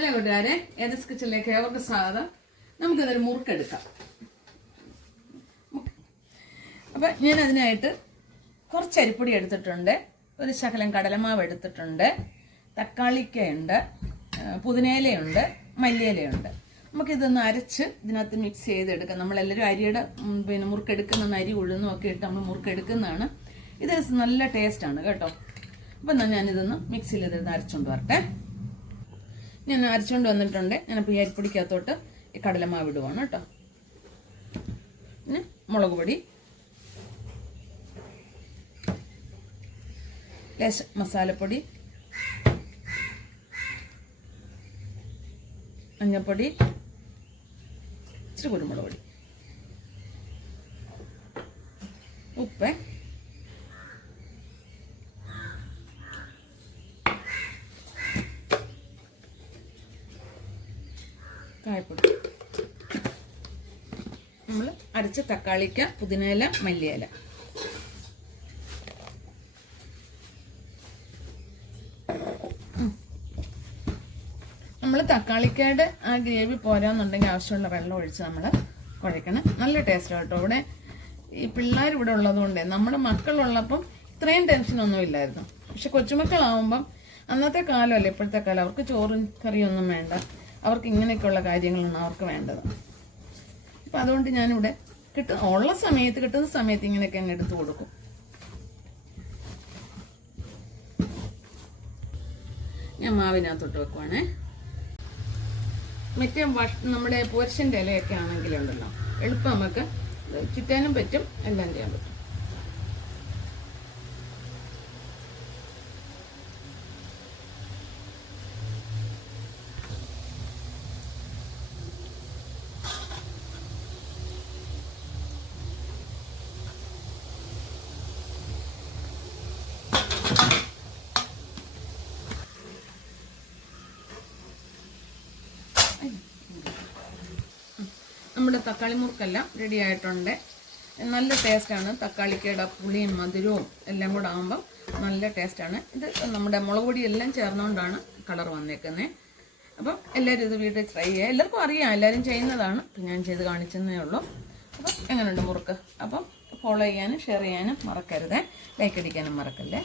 Hello കൂട്ടുകാരെ ഏതസ് കിച്ചണിലേക്ക് ഏവർക്കും സ്വാഗതം നമുക്കതൊരു മുറുക്കെടുക്കാം. അപ്പം ഞാൻ അതിനായിട്ട് കുറച്ച് അരിപ്പൊടി എടുത്തിട്ടുണ്ട്. ഒരു ശകലം കടലമാവ് എടുത്തിട്ടുണ്ട്. തക്കാളിക്കയുണ്ട്. പുതിനയിലയുണ്ട്. മല്ലിയിലയുണ്ട്. നമുക്കിതൊന്ന് അരച്ച് ഇതിനകത്ത് മിക്സ് ചെയ്തെടുക്കാം. നമ്മളെല്ലാവരും അരിയുടെ പിന്നെ മുറുക്കെടുക്കുന്ന അരി ഉഴുന്നും ഒക്കെ ഇട്ട് നമ്മൾ മുറുക്കെടുക്കുന്നതാണ്. ഇത് നല്ല ടേസ്റ്റാണ് കേട്ടോ. അപ്പം എന്നാൽ ഞാനിതൊന്ന് മിക്സിയിൽ ഇതൊന്ന് അരച്ചുകൊണ്ട് വരട്ടെ. ഞാൻ അരച്ചുകൊണ്ട് വന്നിട്ടുണ്ട്. ഞാനപ്പോൾ ഈ അരിപ്പൊടിക്കകത്തോട്ട് ഈ കടലമാവ് ഇടുവാണ് കേട്ടോ. പിന്നെ മുളക് പൊടി. മസാലപ്പൊടി. മഞ്ഞപ്പൊടി ഇച്ചിരി കുരുമുളക് പൊടി. ഉപ്പ്. കായപ്പൊടി. നമ്മൾ അരച്ച തക്കാളിക്ക പുതിനയില മല്ലിയില. നമ്മൾ തക്കാളിക്കയുടെ ആ ഗ്രേവി പോരാന്നുണ്ടെങ്കിൽ ആവശ്യമുള്ള വെള്ളം ഒഴിച്ച് നമ്മൾ കുഴക്കണം നല്ല ടേസ്റ്റ് കേട്ടോ ഇവിടെ ഈ പിള്ളേർ ഇവിടെ ഉള്ളതുകൊണ്ട് നമ്മുടെ മക്കളുള്ളപ്പം ഇത്രയും ടെൻഷനൊന്നും ഇല്ലായിരുന്നു. പക്ഷെ കൊച്ചുമക്കളാവുമ്പം അന്നത്തെ കാലമല്ലേ ഇപ്പോഴത്തെ കാലം? അവർക്ക് ചോറും കറിയൊന്നും വേണ്ട. അവർക്ക് ഇങ്ങനെയൊക്കെയുള്ള കാര്യങ്ങളാണ് അവർക്ക് വേണ്ടത്. അപ്പം അതുകൊണ്ട് ഞാനിവിടെ കിട്ടുന്ന ഉള്ള സമയത്ത് കിട്ടുന്ന സമയത്ത് ഇങ്ങനെയൊക്കെ അങ്ങ് എടുത്തു കൊടുക്കും. ഞാൻ മാവിനകത്തോട്ട് വെക്കുവാണേ. മറ്റേ വഷ നമ്മുടെ പുരുഷന്റെ ഇലയൊക്കെ ആണെങ്കിലുണ്ടല്ലോ. എളുപ്പം നമുക്ക് ചുറ്റാനും പറ്റും എല്ലാം ചെയ്യാൻ പറ്റും. നമ്മുടെ തക്കാളി മുറുക്കെല്ലാം റെഡി ആയിട്ടുണ്ട്. നല്ല ടേസ്റ്റാണ് തക്കാളിക്കയുടെ പുളിയും മധുരവും എല്ലാം കൂടെ ആകുമ്പം നല്ല ടേസ്റ്റാണ് ഇത് നമ്മുടെ മുളക് പൊടി എല്ലാം ചേർന്നുകൊണ്ടാണ് കളർ വന്നേക്കുന്നത് അപ്പം എല്ലാവരും ഇത് വീട്ടിൽ ട്രൈ ചെയ്യുക എല്ലാവർക്കും അറിയാം. എല്ലാവരും ചെയ്യുന്നതാണ്. ഞാൻ ചെയ്ത് കാണിച്ചെന്നേ ഉള്ളൂ. അപ്പം എങ്ങനെയുണ്ട് മുറുക്ക്? അപ്പം ഫോളോ ചെയ്യാനും ഷെയർ ചെയ്യാനും മറക്കരുത്. ലൈക്ക് അടിക്കാനും മറക്കല്ലേ?